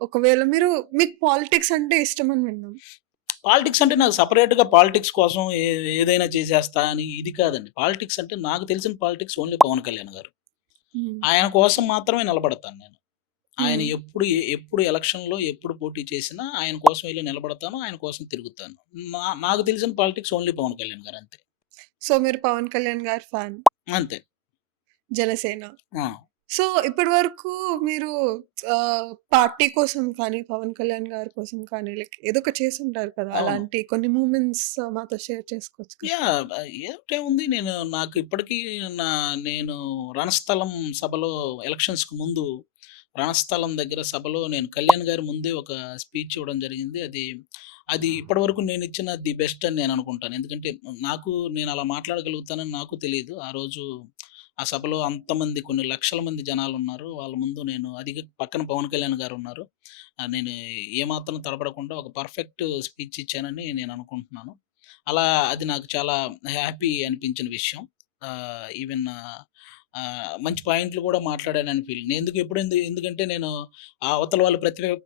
ఒకవేళ మీకు పాలిటిక్స్ అంటే ఇష్టమని విన్నాం. పాలిటిక్స్ అంటే నాకు సెపరేట్‌గా పాలిటిక్స్ కోసం ఏదైనా చేసేస్తా అని ఇది కాదండి. పాలిటిక్స్ అంటే నాకు తెలిసిన పాలిటిక్స్ ఓన్లీ పవన్ కళ్యాణ్ గారు. హ్మ్. ఆయన కోసం మాత్రమే నిలబడతాను నేను. ఆయన హ్మ్. ఎప్పుడు ఎలక్షన్‌లో ఎప్పుడు పోటీ చేసినా ఆయన కోసం ఎళ్లి నిలబడతాను. ఆయన కోసం తిరుగుతాను. నాకు తెలిసిన పాలిటిక్స్ ఓన్లీ పవన్ కళ్యాణ్ గారు అంతే. సో, మీరు 'పవన్ కళ్యాణ్' గారి ఫ్యాన్. అంతే. 'జనసేన.' ఆ! సో, ఇప్పటి వరకు మీరు పార్టీ కోసం కానీ, 'పవన్ కళ్యాణ్' గారి కోసం కానీ ఏదో ఒకటి చేసుంటారు కదా! అవును. అలాంటి కొన్ని మూమెంట్స్ మాతో షేర్ చేసుకోవచ్చు కదా! యాహ్! ఏముంది నాకు ఇప్పటికీ నా నేను రణస్థలం సభలో ఎలక్షన్స్‌కి ముందు రణస్థలం దగ్గర సభలో నేను కళ్యాణ్ గారి ముందే ఒక స్పీచ్ ఇవ్వడం జరిగింది. అది ఇప్పటివరకు నేనిచ్చిన ది బెస్ట్ అని నేను అనుకుంటాను. ఎందుకంటే నేను అలా మాట్లాడగలుగుతానని నాకు తెలీదు. ఆ రోజు ఆ సభలో అంతమంది కొన్ని లక్షల మంది జనాలున్నారు. వాళ్ళ ముందు పక్కన పవన్ కళ్యాణ్ గారున్నారు. నేను ఏమాత్రం తడబడకుండా ఒక పర్ఫెక్ట్ స్పీచ్ ఇచ్చానని నేను అనుకుంటున్నాను. అది నాకు చాలా హ్యాపీ అనిపించిన విషయం. ఈవెన్ మంచి పాయింట్లు కూడా మాట్లాడానని ఫీలింగ్. ఎందుకంటే నేను అవతల వాళ్ళు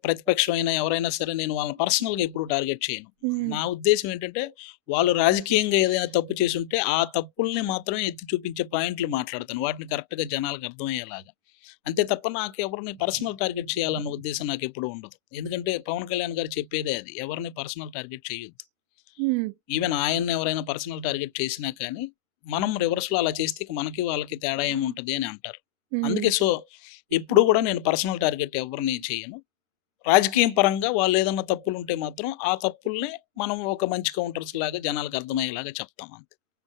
ప్రతిపక్షమైనా ఎవరైనా సరే నేను వాళ్ళని పర్సనల్‌గా ఎప్పుడు టార్గెట్ చేయను. హ్మ్. నా ఉద్దేశ్యం ఏంటంటే వాళ్ళు రాజకీయంగా ఏదైనా తప్పు చేసుంటే ఆ తప్పుల్ని మాత్రమే ఎత్తి చూపించే పాయింట్లు మాట్లాడతాను. వాటిని కరెక్ట్‌గా జనాలకు అర్థమయ్యేలాగా. అంతే తప్ప నాకు ఎవరిని పర్సనల్ టార్గెట్ చేయాలన్న ఉద్దేశ్యం నాకెప్పుడూ ఉండదు. ఎందుకంటే పవన్ కళ్యాణ్ గారు చెప్పేదే అది. ఎవరిని పర్సనల్ టార్గెట్ చేయొద్దు. హ్మ్. ఈవెన్ ఆయన్ని ఎవరైనా పర్సనల్ టార్గెట్ చేసినా కానీ, మనం రివర్స్‌లో అలా చేస్తే ఇక మనకి వాళ్ళకి తేడా ఏముంటది అని అంటారు. హ్మ్. అందుకే ఎప్పుడు కూడా నేను పర్సనల్ టార్గెట్ ఎవరిని చెయ్యను. రాజకీయం పరంగా వాళ్ళేదన్నా తప్పులుంటే మాత్రం, ఆ తప్పుల్ని మనం ఒక మంచి కౌంటర్స్‌లాగా జనాలకు అర్థమయ్యేలాగా చెప్తాం అంతే.